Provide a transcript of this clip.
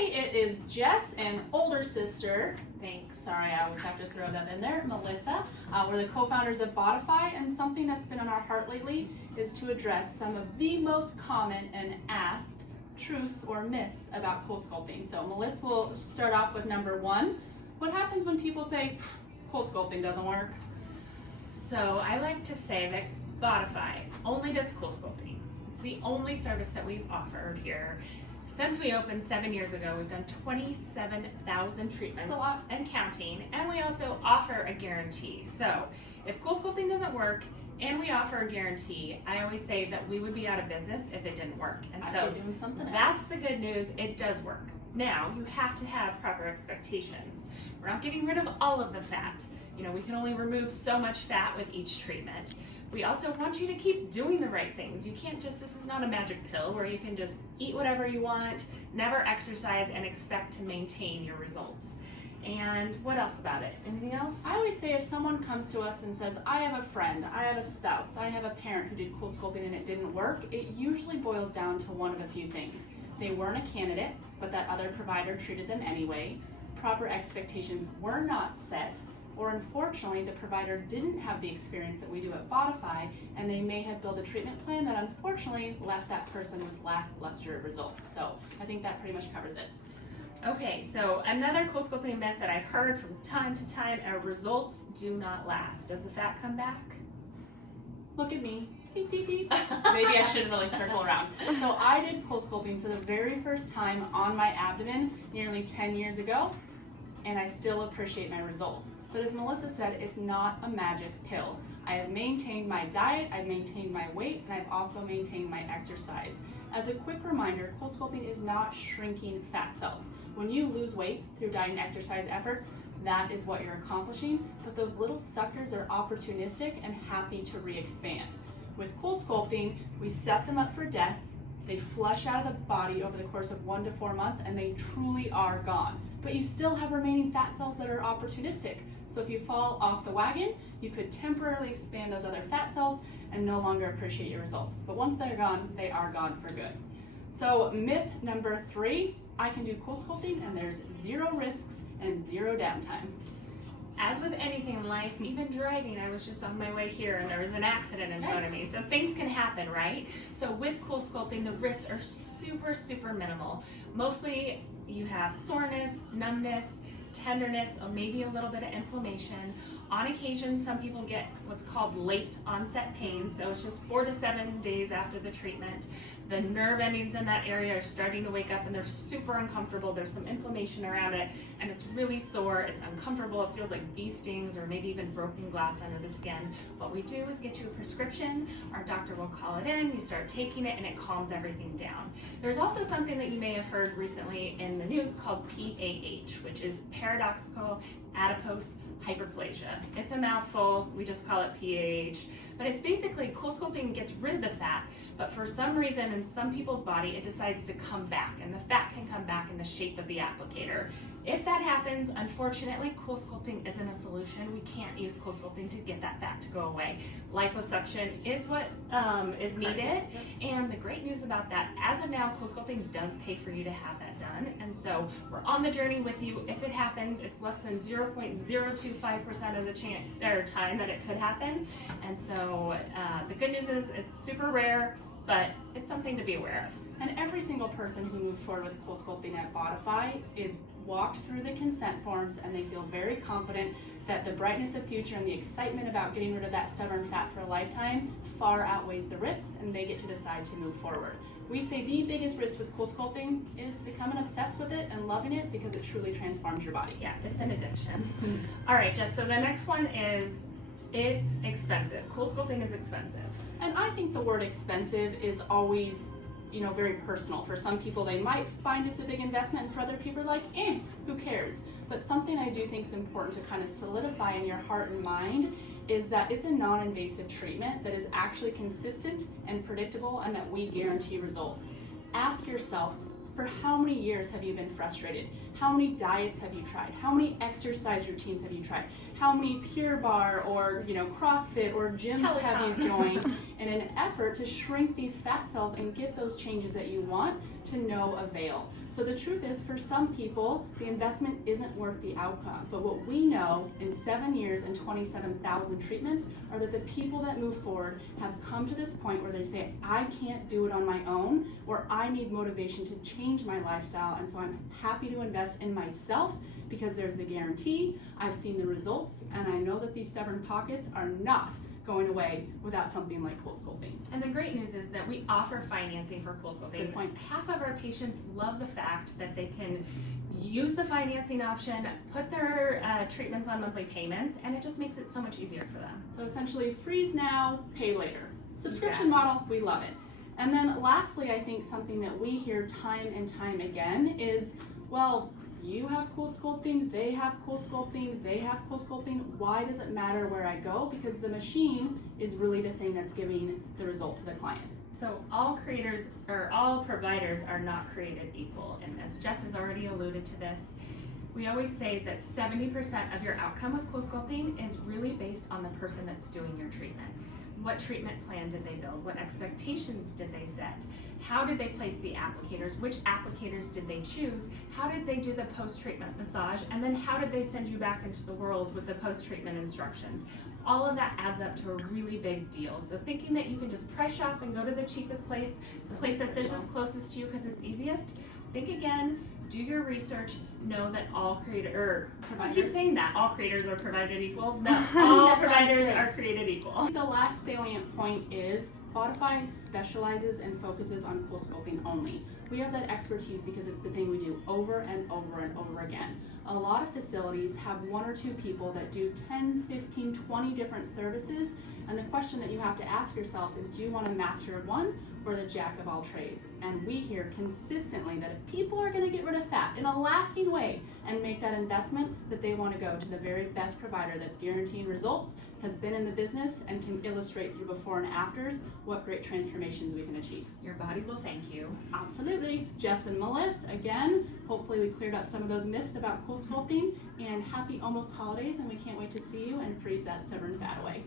today it is Jess and older sister, thanks, sorry I always have to throw that in there, Melissa. We're the co-founders of Bodify, and something that's been on our heart lately is to address some of the most common and asked truths or myths about CoolSculpting. So Melissa will start off with number one. What happens when people say CoolSculpting doesn't work? So I like to say that Bodify only does CoolSculpting. It's the only service that we've offered here. Since we opened 7 years ago, we've done 27,000 treatments and counting, and we also offer a guarantee. So if CoolSculpting doesn't work and we offer a guarantee, I always say that we would be out of business if it didn't work. And so doing something else. That's the good news, it does work. Now, you have to have proper expectations. We're not getting rid of all of the fat. You know, we can only remove so much fat with each treatment. We also want you to keep doing the right things. You can't just, this is not a magic pill where you can just eat whatever you want, never exercise, and expect to maintain your results. And what else about it? Anything else? I always say if someone comes to us and says, I have a friend, I have a spouse, I have a parent who did CoolSculpting and it didn't work, it usually boils down to one of a few things. They weren't a candidate, but that other provider treated them anyway. Proper expectations were not set, or unfortunately the provider didn't have the experience that we do at Bodify, and they may have built a treatment plan that unfortunately left that person with lackluster results. So I think that pretty much covers it. Okay, so another CoolSculpting myth that I've heard from time to time are results do not last. Does the fat come back? Look at me. Beep, beep, beep. Maybe I shouldn't really circle around. So I did CoolSculpting for the very first time on my abdomen nearly 10 years ago, and I still appreciate my results. But as Melissa said, it's not a magic pill. I have maintained my diet, I've maintained my weight, and I've also maintained my exercise. As a quick reminder, CoolSculpting is not shrinking fat cells. When you lose weight through diet and exercise efforts, that is what you're accomplishing, but those little suckers are opportunistic and happy to re-expand. With CoolSculpting, we set them up for death, they flush out of the body over the course of 1 to 4 months, and they truly are gone. But you still have remaining fat cells that are opportunistic. So if you fall off the wagon, you could temporarily expand those other fat cells and no longer appreciate your results. But once they're gone, they are gone for good. So myth number 3, I can do CoolSculpting and there's 0 risks and 0 downtime. As with anything in life, even driving, I was just on my way here and there was an accident in front of me. So things can happen, right? So with CoolSculpting, the risks are super, super minimal. Mostly you have soreness, numbness, tenderness, or maybe a little bit of inflammation. On occasion, some people get what's called late onset pain, so it's just 4 to 7 days after the treatment. The nerve endings in that area are starting to wake up and they're super uncomfortable. There's some inflammation around it and it's really sore, it's uncomfortable, it feels like bee stings or maybe even broken glass under the skin. What we do is get you a prescription, our doctor will call it in, you start taking it and it calms everything down. There's also something that you may have heard recently in the news called PAH, which is paradoxical adipose hyperplasia. It's a mouthful, we just call it PAH, but it's basically CoolSculpting gets rid of the fat, but for some reason in some people's body it decides to come back, and the fat can come back in the shape of the applicator. If that happens, unfortunately, CoolSculpting isn't a solution. We can't use CoolSculpting to get that fat to go away. Liposuction is what is needed, and the great news about that, as of now, CoolSculpting does pay for you to have that done, and so we're on the journey with you. If it happens, it's less than 0.025% of the time that it could happen, and so the good news is it's super rare, but it's something to be aware of. And every single person who moves forward with CoolSculpting at Bodify is walked through the consent forms and they feel very confident that the brightness of future and the excitement about getting rid of that stubborn fat for a lifetime far outweighs the risks, and they get to decide to move forward. We say the biggest risk with CoolSculpting is becoming obsessed with it and loving it because it truly transforms your body. Yeah, it's an addiction. All right, Jess, so the next one is it's expensive. CoolSculpting is expensive. And I think the word expensive is always, you know, very personal. For some people, they might find it's a big investment, and for other people, like, who cares? But something I do think is important to kind of solidify in your heart and mind is that it's a non-invasive treatment that is actually consistent and predictable, and that we guarantee results. Ask yourself, for how many years have you been frustrated? How many diets have you tried? How many exercise routines have you tried? How many Pure Barre or CrossFit or gyms have you joined? in an effort to shrink these fat cells and get those changes that you want to no avail. So the truth is, for some people, the investment isn't worth the outcome. But what we know in 7 years and 27,000 treatments are that the people that move forward have come to this point where they say, I can't do it on my own, or I need motivation to change my lifestyle, and so I'm happy to invest in myself because there's a guarantee, I've seen the results, and I know that these stubborn pockets are not going away without something like CoolSculpting. And the great news is that we offer financing for CoolSculpting. Good point. Half of our patients love the fact that they can use the financing option, put their treatments on monthly payments, and it just makes it so much easier for them. So essentially, freeze now, pay later. Subscription Yeah. model, we love it. And then lastly, I think something that we hear time and time again is, well, you have CoolSculpting, they have CoolSculpting, they have CoolSculpting. Why does it matter where I go? Because the machine is really the thing that's giving the result to the client. So all creators or all providers are not created equal in this. Jess has already alluded to this. We always say that 70% of your outcome with CoolSculpting is really based on the person that's doing your treatment. What treatment plan did they build? What expectations did they set? How did they place the applicators? Which applicators did they choose? How did they do the post-treatment massage? And then how did they send you back into the world with the post-treatment instructions? All of that adds up to a really big deal. So thinking that you can just price shop and go to the cheapest place, the place that's just closest to you because it's easiest, think again, do your research, know that all providers, I keep saying that, all creators are provided equal. No, all providers are created equal. The last salient point is Spotify specializes and focuses on CoolSculpting only. We have that expertise because it's the thing we do over and over and over again. A lot of facilities have 1 or 2 people that do 10, 15, 20 different services, and the question that you have to ask yourself is, do you want a master of one or the jack of all trades? And we hear consistently that if people are going to get rid of fat in a lasting way and make that investment, that they want to go to the very best provider that's guaranteeing results, has been in the business, and can illustrate through before and afters what great transformations we can achieve. Your body will thank you. Absolutely. Jess and Melissa, again, hopefully we cleared up some of those myths about CoolSculpting, and happy almost holidays, and we can't wait to see you and freeze that stubborn fat away.